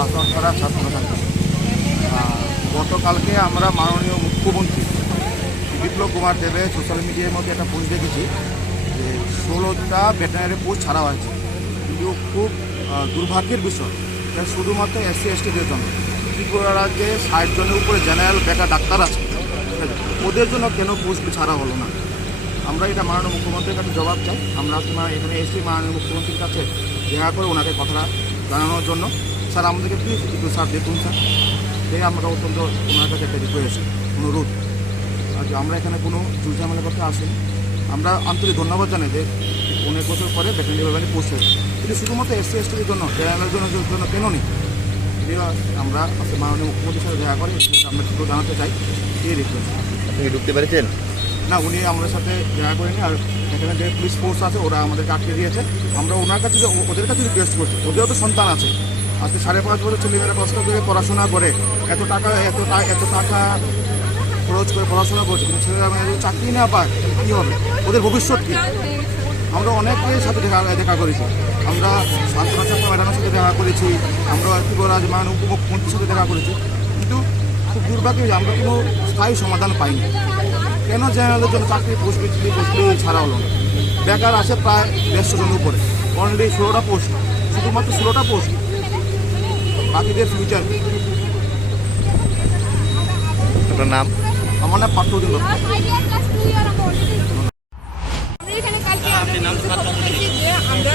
হাসপাতাল ছাত্র থাকি। গতকালকে আমরা মাননীয় মুখ্যমন্ত্রী বিপ্লব কুমার দেবের সোশ্যাল মিডিয়ার মধ্যে একটা পোস্ট দেখেছি যে 16টা ভেটেরিনারি পোস্ট ছাড়া হয়েছে, কিন্তু খুব দুর্ভাগ্যের বিষয় এটা শুধুমাত্র SC STদের জন্য। ত্রিপুরা রাজ্যে 60 জনের উপরে জেনারেল বেকার ডাক্তার আছে, ওদের জন্য কেন পোস্ট ছাড়া হলো না? আমরা এটা মাননীয় মুখ্যমন্ত্রীর কাছে জবাব চাই। আমরা এখানে এসে মাননীয় মুখ্যমন্ত্রীর কাছে দেখা করে ওনাকে কথাটা জানানোর জন্য। স্যার আমাদেরকে প্লিজ একটু স্যার দেখুন স্যার, এই আমরা অত্যন্ত ওনার কাছে একটা রিকোয়েস্ট অনুরোধ। আর আমরা এখানে কোনো জুল ঝামেলা করতে আসিনি। আমরা আন্তরিক ধন্যবাদ জানাই যে অনেক বছর পরে ভেটেরিনারি বিভাগে পোস্ট হয়েছে, কিন্তু শুধুমাত্র SC STদের জন্য জেনারেলের জন্য কেন নেই? আমরা মাননীয় মুখ্যমন্ত্রীর সাথে দেখা করে আমরা একটু জানাতে চাই এই রিকোয়েস্ট। আপনি ঢুকতে পেরেছেন না, উনি আমাদের সাথে দেখা করেনি। আর এখানে যে পুলিশ ফোর্স আছে ওরা আমাদেরকে আটকে দিয়েছে। আমরা ওনার কাছে ওদের কাছে রিকোয়েস্ট করছি, ওদেরও তো সন্তান আছে। আজকে 5.5 বছর ছেলেমেয়েরা কষ্ট করে পড়াশোনা করে এত টাকা খরচ করে পড়াশোনা করছে, কিন্তু ছেলেরা যদি চাকরি না পায় কী হবে? ওদের ভবিষ্যৎ কী? আমরা অনেকের সাথে দেখা করেছি। আমরা সান্ত্বনা চাকমা ম্যাডামের সাথে দেখা করেছি, আমরা ত্রিপুরা মাননীয় উপমুখ্যমন্ত্রীর সাথে দেখা করেছি, কিন্তু খুব দুর্ভাগ্য যে আমরা কোনো স্থায়ী সমাধান পাইনি। কেন জেনারেলের জন্য চাকরি পোস্ট ছাড়া হলো না? বেকার আছে প্রায় 150 জনের উপরে, অনলি 16টা পোস্ট, শুধুমাত্র 16টা পোস্ট, বাকিদের ফিউচার। আপনার নাম? আমার নাম পার্থদিন দত্ত। আমরা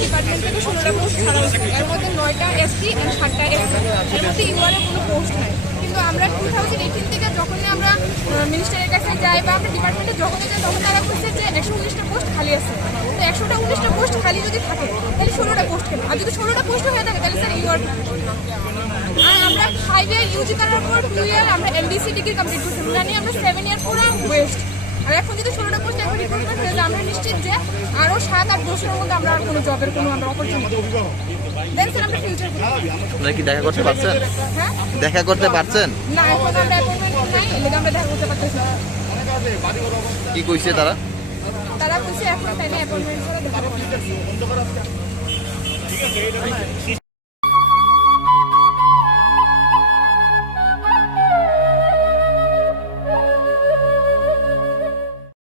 ডিপার্টমেন্ট থেকে 16টা পোস্ট ছাড়া হয়েছে, এর মধ্যে 9টা SC আর 7টা SC, এর মধ্যে UR কোনো পোস্ট নাই। কিন্তু আমরা 2018 থেকে যখনই আমরা মিনিস্টারের কাছে যাই বা আমরা ডিপার্টমেন্টে যখনই যাই তখন তারা বলছে যে 119টা পোস্ট খালি আছে। তো 119টা পোস্ট খালি যদি থাকে তাহলে 16টা পোস্ট কেন? আর যদি 16টা পোস্ট হয়ে থাকে তাহলে স্যার UR। আর আমরা 5 ইয়ার UG করার পর 2 ইয়ার আমরা MDC ডিগ্রি কমপ্লিট করছি, মানে আমরা 7 ইয়ার পুরো ওয়েস্ট। আর এখন যদি 16টা পোস্ট এখন রিক্রুটমেন্ট হয়ে যায়, আমরা নিশ্চিত যে আরও 7-8 বছরের মধ্যে আমরা আর কোনো জবের কোনো আমরা অপরচুনিটি দেন স্যার আমরা ফিউচার। আপনারা কি দেখা করতে পারছেন? হ্যাঁ, দেখা করতে পারছেন? না এখন আমরা অ্যাপয়েন্টমেন্ট নাই, এলাকা আমরা দেখা করতে পারতেছি না। কি কইছে তারা? তারা বলছে এখন তাই না অ্যাপয়েন্টমেন্ট ছাড়া দেখা করতে পারতেছি।